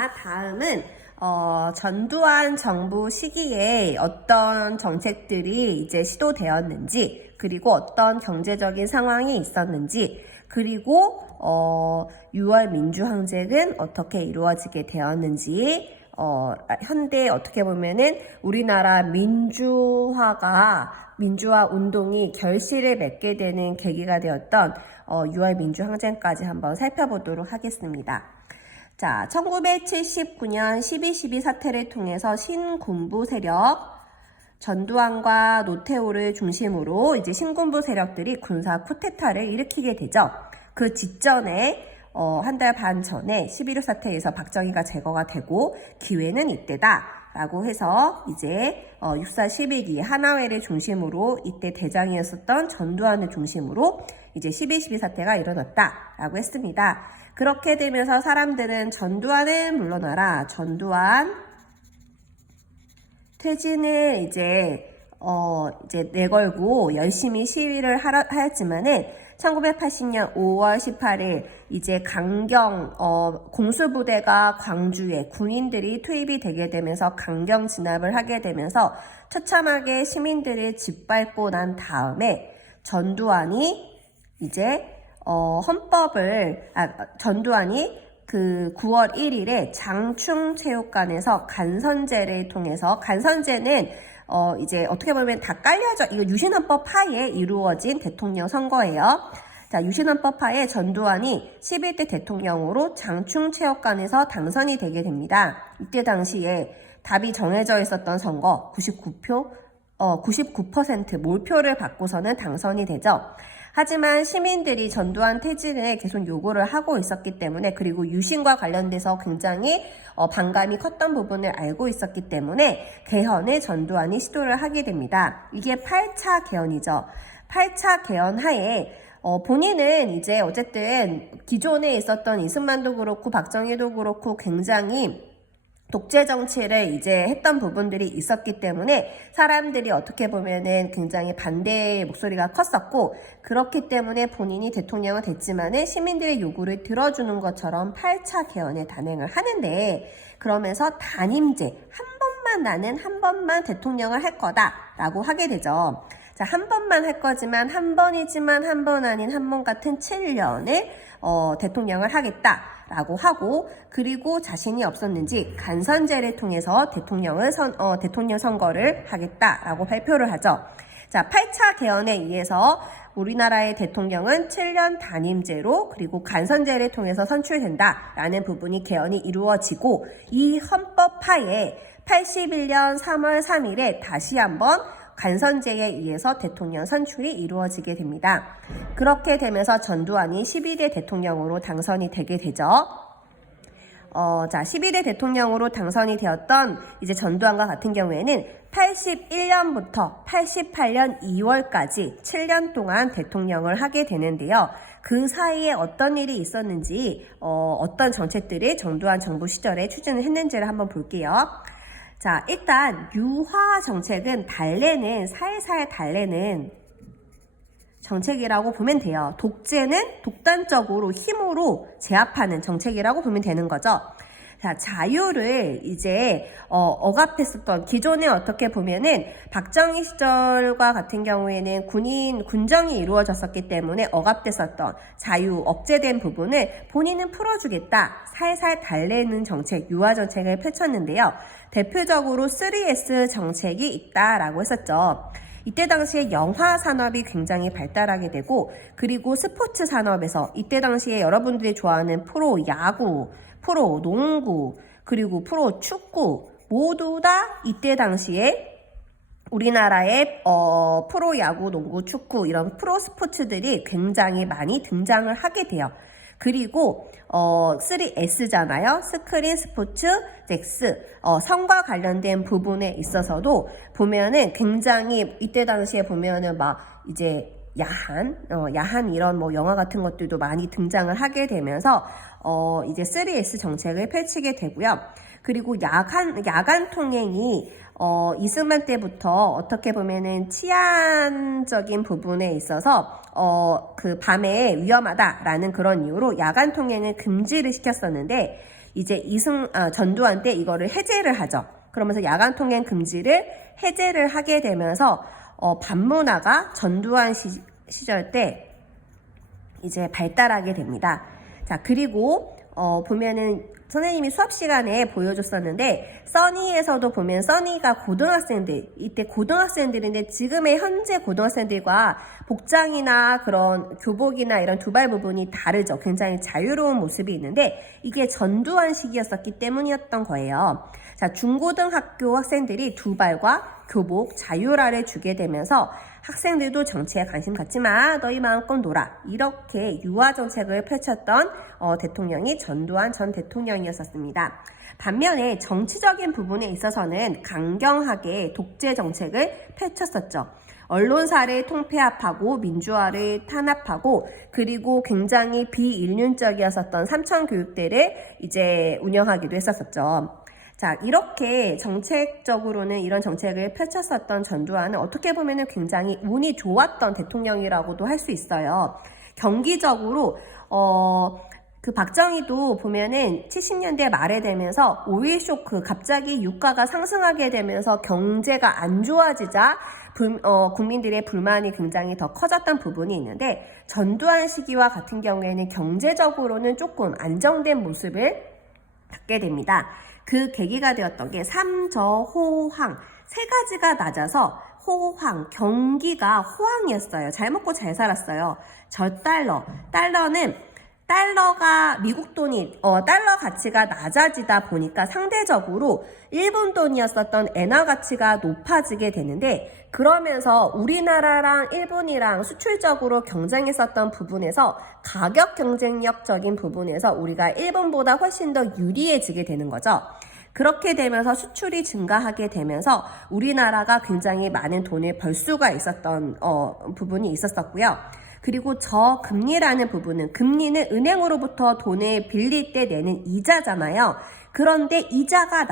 자, 다음은 전두환 정부 시기에 어떤 정책들이 이제 시도되었는지, 그리고 어떤 경제적인 상황이 있었는지, 그리고 6월 민주항쟁은 어떻게 이루어지게 되었는지, 현대 어떻게 보면은 우리나라 민주화 운동이 결실을 맺게 되는 계기가 되었던 6월 민주항쟁까지 한번 살펴보도록 하겠습니다. 자, 1979년 12.12 사태를 통해서 신군부 세력, 전두환과 노태우를 중심으로 이제 신군부 세력들이 군사 쿠데타를 일으키게 되죠. 그 직전에 한 달 반 전에 11.6 사태에서 박정희가 제거가 되고 기회는 이때다 라고 해서 이제 6.4 11기 하나회를 중심으로 이때 대장이었었던 전두환을 중심으로 이제 12.12 사태가 일어났다 라고 했습니다. 그렇게 되면서 사람들은 전두환은 물러나라, 전두환 퇴진을 이제 내걸고 열심히 시위를 하였지만은 1980년 5월 18일 이제 강경 공수부대가 광주에 군인들이 투입이 되게 되면서 강경 진압을 하게 되면서 처참하게 시민들을 짓밟고 난 다음에 전두환이 이제 전두환이 그 9월 1일에 장충체육관에서 간선제를 통해서, 간선제는 이제 어떻게 보면 다 깔려져, 이거 유신헌법 하에 이루어진 대통령 선거예요. 자, 유신헌법 하에 전두환이 11대 대통령으로 장충체육관에서 당선이 되게 됩니다. 이때 당시에 답이 정해져 있었던 선거 99% 몰표를 받고서는 당선이 되죠. 하지만 시민들이 전두환 퇴진을 계속 요구를 하고 있었기 때문에, 그리고 유신과 관련돼서 굉장히 반감이 컸던 부분을 알고 있었기 때문에 개헌을 전두환이 시도를 하게 됩니다. 이게 8차 개헌이죠. 8차 개헌 하에 본인은 이제 어쨌든 기존에 있었던 이승만도 그렇고 박정희도 그렇고 굉장히 독재 정치를 이제 했던 부분들이 있었기 때문에 사람들이 어떻게 보면은 굉장히 반대의 목소리가 컸었고, 그렇기 때문에 본인이 대통령은 됐지만은 시민들의 요구를 들어주는 것처럼 8차 개헌에 단행을 하는데, 그러면서 단임제, 나는 한 번만 대통령을 할 거다라고 하게 되죠. 자, 한 번만 할 거지만 한 번이지만 한 번 아닌 한 번 같은 7년을 대통령을 하겠다라고 하고, 그리고 자신이 없었는지 간선제를 통해서 대통령 선거를 하겠다라고 발표를 하죠. 자, 8차 개헌에 의해서 우리나라의 대통령은 7년 단임제로 그리고 간선제를 통해서 선출된다라는 부분이 개헌이 이루어지고, 이 헌법 하에 81년 3월 3일에 다시 한번 간선제에 의해서 대통령 선출이 이루어지게 됩니다. 그렇게 되면서 전두환이 12대 대통령으로 당선이 되게 되죠. 자, 12대 대통령으로 당선이 되었던 이제 전두환과 같은 경우에는 81년부터 88년 2월까지 7년 동안 대통령을 하게 되는데요. 그 사이에 어떤 일이 있었는지, 어떤 정책들이 전두환 정부 시절에 추진을 했는지를 한번 볼게요. 자, 일단 유화 정책은 살살 달래는 정책이라고 보면 돼요. 독재는 독단적으로 힘으로 제압하는 정책이라고 보면 되는 거죠. 자, 자유를 이제 억압했었던, 기존에 어떻게 보면은 박정희 시절과 같은 경우에는 군정이 이루어졌었기 때문에 억압됐었던 자유, 억제된 부분을 본인은 풀어주겠다, 살살 달래는 정책, 유화 정책을 펼쳤는데요. 대표적으로 3S 정책이 있다라고 했었죠. 이때 당시에 영화 산업이 굉장히 발달하게 되고, 그리고 스포츠 산업에서 이때 당시에 여러분들이 좋아하는 프로 야구, 프로 농구, 그리고 프로 축구 모두 다 이때 당시에 우리나라의 프로 야구, 농구, 축구 이런 프로 스포츠들이 굉장히 많이 등장을 하게 돼요. 그리고 3S잖아요. 스크린, 스포츠, 섹스, 성과 관련된 부분에 있어서도 보면은 굉장히 이때 당시에 보면은 막 이제 야한 이런 뭐 영화 같은 것들도 많이 등장을 하게 되면서 이제 3S 정책을 펼치게 되고요. 그리고 야간 통행이 이승만 때부터 어떻게 보면은 치안적인 부분에 있어서 그 밤에 위험하다라는 그런 이유로 야간 통행을 금지를 시켰었는데, 이제 전두환 때 이거를 해제를 하죠. 그러면서 야간 통행 금지를 해제를 하게 되면서 반문화가 전두환 시절 때 이제 발달하게 됩니다. 자, 그리고 보면은 선생님이 수업 시간에 보여줬었는데 써니에서도 보면 써니가 고등학생들, 이때 고등학생들인데 지금의 현재 고등학생들과 복장이나 그런 교복이나 이런 두발 부분이 다르죠. 굉장히 자유로운 모습이 있는데 이게 전두환 시기였었기 때문이었던 거예요. 자, 중고등학교 학생들이 두발과 교복, 자율화를 주게 되면서 학생들도 정치에 관심 갖지 마, 너희 마음껏 놀아, 이렇게 유화 정책을 펼쳤던 대통령이 전두환 전 대통령이었었습니다. 반면에 정치적인 부분에 있어서는 강경하게 독재 정책을 펼쳤었죠. 언론사를 통폐합하고 민주화를 탄압하고 그리고 굉장히 비인륜적이었었던 삼천교육대를 이제 운영하기도 했었었죠. 자, 이렇게 정책적으로는 이런 정책을 펼쳤었던 전두환은 어떻게 보면은 굉장히 운이 좋았던 대통령이라고도 할 수 있어요. 경기적으로 그 박정희도 보면은 70년대 말에 되면서 오일 쇼크, 갑자기 유가가 상승하게 되면서 경제가 안 좋아지자 국민들의 불만이 굉장히 더 커졌던 부분이 있는데 전두환 시기와 같은 경우에는 경제적으로는 조금 안정된 모습을 갖게 됩니다. 그 계기가 되었던 게 삼저호황, 세 가지가 낮아서 호황, 경기가 호황이었어요. 잘 먹고 잘 살았어요. 달러는 달러가 미국 돈이 달러 가치가 낮아지다 보니까 상대적으로 일본 돈이었었던 엔화 가치가 높아지게 되는데 그러면서 우리나라랑 일본이랑 수출적으로 경쟁했었던 부분에서 가격 경쟁력적인 부분에서 우리가 일본보다 훨씬 더 유리해지게 되는 거죠. 그렇게 되면서 수출이 증가하게 되면서 우리나라가 굉장히 많은 돈을 벌 수가 있었던 부분이 있었었고요. 그리고 저금리라는 부분은 금리는 은행으로부터 돈을 빌릴 때 내는 이자잖아요. 그런데 이자가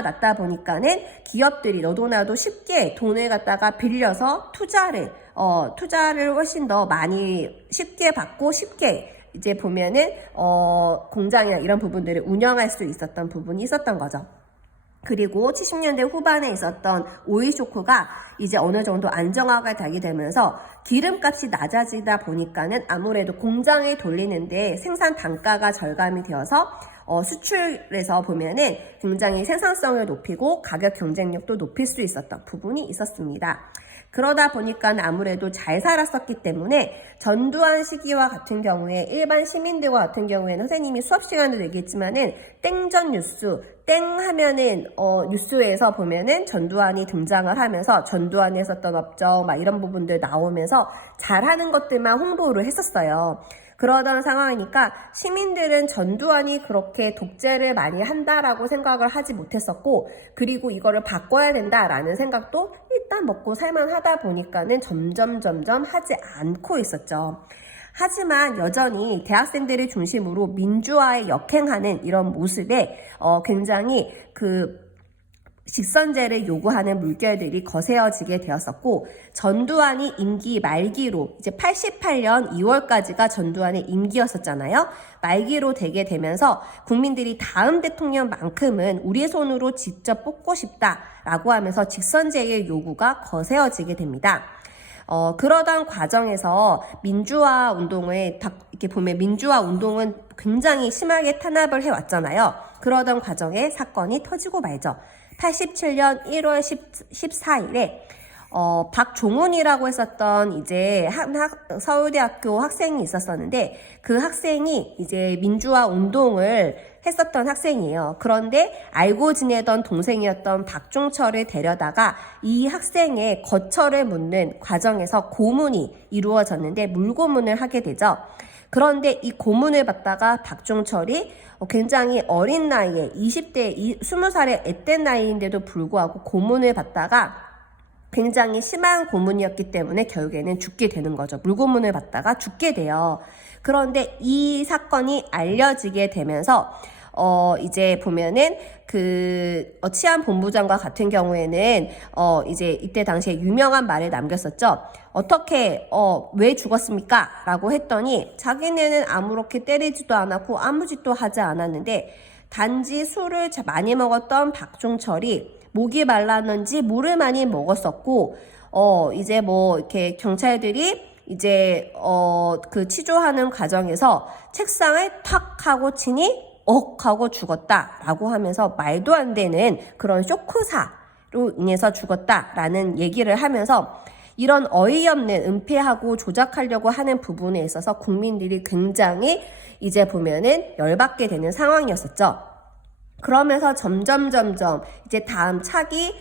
낮다 보니까는 기업들이 너도 나도 쉽게 돈을 갖다가 빌려서 투자를 훨씬 더 많이 쉽게 받고 쉽게 이제 보면은 공장이나 이런 부분들을 운영할 수 있었던 부분이 있었던 거죠. 그리고 70년대 후반에 있었던 오일 쇼크가 이제 어느 정도 안정화가 되게 되면서 기름값이 낮아지다 보니까는 아무래도 공장을 돌리는데 생산 단가가 절감이 되어서 수출에서 보면은 굉장히 생산성을 높이고 가격 경쟁력도 높일 수 있었던 부분이 있었습니다. 그러다 보니까 아무래도 잘 살았었기 때문에 전두환 시기와 같은 경우에 일반 시민들과 같은 경우에는 선생님이 수업 시간에도 얘기했지만은 땡전 뉴스, 땡 하면은 뉴스에서 보면은 전두환이 등장을 하면서 전두환이 했었던 업적 막 이런 부분들 나오면서 잘하는 것들만 홍보를 했었어요. 그러던 상황이니까 시민들은 전두환이 그렇게 독재를 많이 한다라고 생각을 하지 못했었고 그리고 이거를 바꿔야 된다라는 생각도 일단 먹고 살만하다 보니까는 점점 하지 않고 있었죠. 하지만 여전히 대학생들을 중심으로 민주화에 역행하는 이런 모습에 굉장히 직선제를 요구하는 물결들이 거세어지게 되었었고 전두환이 임기 말기로 이제 88년 2월까지가 전두환의 임기였었잖아요. 말기로 되게 되면서 국민들이 다음 대통령만큼은 우리의 손으로 직접 뽑고 싶다라고 하면서 직선제의 요구가 거세어지게 됩니다. 그러던 과정에서 민주화 운동을 이렇게 보면 민주화 운동은 굉장히 심하게 탄압을 해왔잖아요. 그러던 과정에 사건이 터지고 말죠. 87년 1월 14일에 박종훈이라고 했었던 이제 서울대학교 학생이 있었었는데 그 학생이 이제 민주화 운동을 했었던 학생이에요. 그런데 알고 지내던 동생이었던 박종철을 데려다가 이 학생의 거처를 묻는 과정에서 고문이 이루어졌는데 물고문을 하게 되죠. 그런데 이 고문을 받다가 박종철이 굉장히 어린 나이에 20살의 앳된 나이인데도 불구하고 고문을 받다가 굉장히 심한 고문이었기 때문에 결국에는 죽게 되는 거죠. 물고문을 받다가 죽게 돼요. 그런데 이 사건이 알려지게 되면서 이제 보면은 치안본부장과 같은 경우에는 이제 이때 당시에 유명한 말을 남겼었죠. 어떻게 왜 죽었습니까? 라고 했더니 자기네는 아무렇게 때리지도 않았고 아무 짓도 하지 않았는데 단지 술을 많이 먹었던 박종철이 목이 말랐는지 물을 많이 먹었었고 이제 뭐 이렇게 경찰들이 이제 그 치조하는 과정에서 책상을 탁 하고 치니 하고 죽었다라고 하면서 말도 안 되는 그런 쇼크사로 인해서 죽었다라는 얘기를 하면서 이런 어이없는 은폐하고 조작하려고 하는 부분에 있어서 국민들이 굉장히 이제 보면은 열받게 되는 상황이었었죠. 그러면서 점점 이제 다음 차기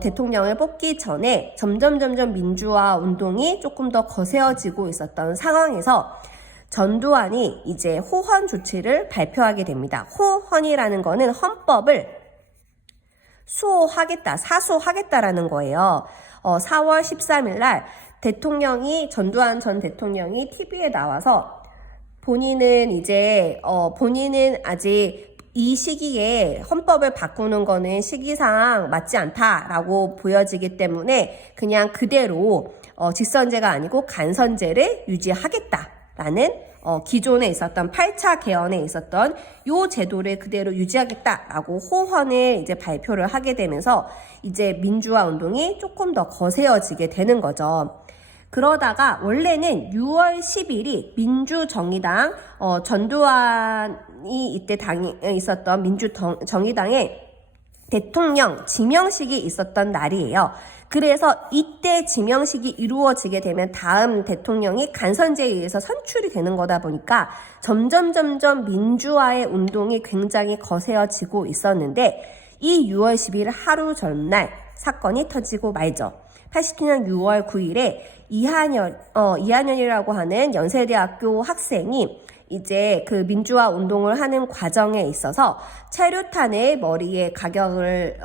대통령을 뽑기 전에 점점 민주화 운동이 조금 더 거세어지고 있었던 상황에서 전두환이 이제 호헌 조치를 발표하게 됩니다. 호헌이라는 거는 헌법을 사수하겠다라는 거예요. 4월 13일 날 전두환 전 대통령이 TV에 나와서 본인은 아직 이 시기에 헌법을 바꾸는 거는 시기상 맞지 않다라고 보여지기 때문에 그냥 그대로 직선제가 아니고 간선제를 유지하겠다라는 기존에 있었던 8차 개헌에 있었던 요 제도를 그대로 유지하겠다라고 호헌을 이제 발표를 하게 되면서 이제 민주화 운동이 조금 더 거세어지게 되는 거죠. 그러다가 원래는 6월 10일이 민주정의당 전두환이 이때 당에 있었던 민주정의당의 대통령 지명식이 있었던 날이에요. 그래서 이때 지명식이 이루어지게 되면 다음 대통령이 간선제에 의해서 선출이 되는 거다 보니까 점점 민주화의 운동이 굉장히 거세어지고 있었는데 이 6월 10일 하루 전날 사건이 터지고 말죠. 80주년 6월 9일에 이한현이라고 하는 연세대학교 학생이 이제 그 민주화 운동을 하는 과정에 있어서 체류탄을 머리에 가격을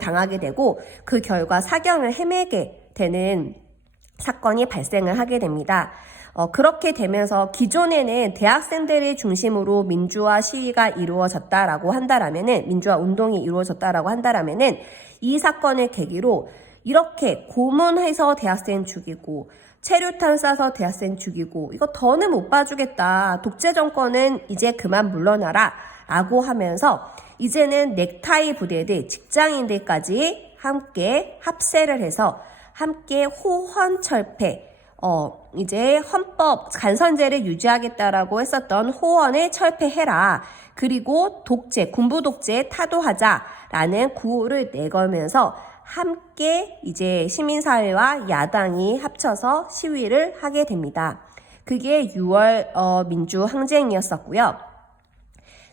당하게 되고 그 결과 사경을 헤매게 되는 사건이 발생을 하게 됩니다. 그렇게 되면서 기존에는 대학생들을 중심으로 민주화 시위가 이루어졌다라고 한다라면은 민주화 운동이 이루어졌다라고 한다라면은 이 사건을 계기로 이렇게 고문해서 대학생 죽이고 체류탄 쏴서 대학생 죽이고 이거 더는 못 봐주겠다. 독재 정권은 이제 그만 물러나라 라고 하면서 이제는 넥타이 부대들 직장인들까지 함께 합세를 해서 함께 호헌철폐 이제 헌법 간선제를 유지하겠다라고 했었던 호헌을 철폐해라. 그리고 군부 독재에 타도하자라는 구호를 내걸면서 함께 이제 시민사회와 야당이 합쳐서 시위를 하게 됩니다. 그게 6월 민주항쟁이었었고요.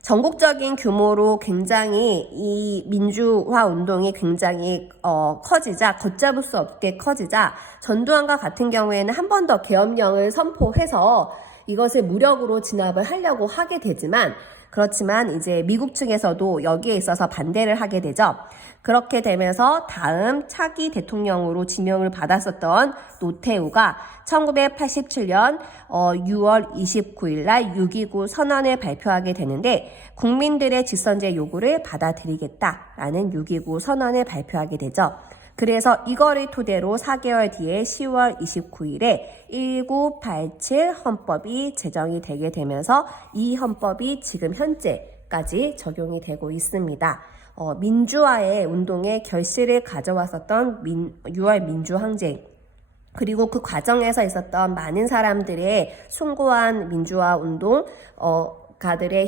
전국적인 규모로 굉장히 이 민주화 운동이 굉장히 커지자 걷잡을 수 없게 커지자 전두환과 같은 경우에는 한 번 더 계엄령을 선포해서 이것을 무력으로 진압을 하려고 하게 되지만 그렇지만 이제 미국 측에서도 여기에 있어서 반대를 하게 되죠. 그렇게 되면서 다음 차기 대통령으로 지명을 받았었던 노태우가 1987년 6월 29일 날 6.29 선언을 발표하게 되는데 국민들의 직선제 요구를 받아들이겠다라는 6.29 선언을 발표하게 되죠. 그래서 이거를 토대로 4개월 뒤에 10월 29일에 1987 헌법이 제정이 되게 되면서 이 헌법이 지금 현재까지 적용이 되고 있습니다. 민주화의 운동에 결실을 가져왔었던 6월 민주항쟁 그리고 그 과정에서 있었던 많은 사람들의 숭고한 민주화 운동 가들의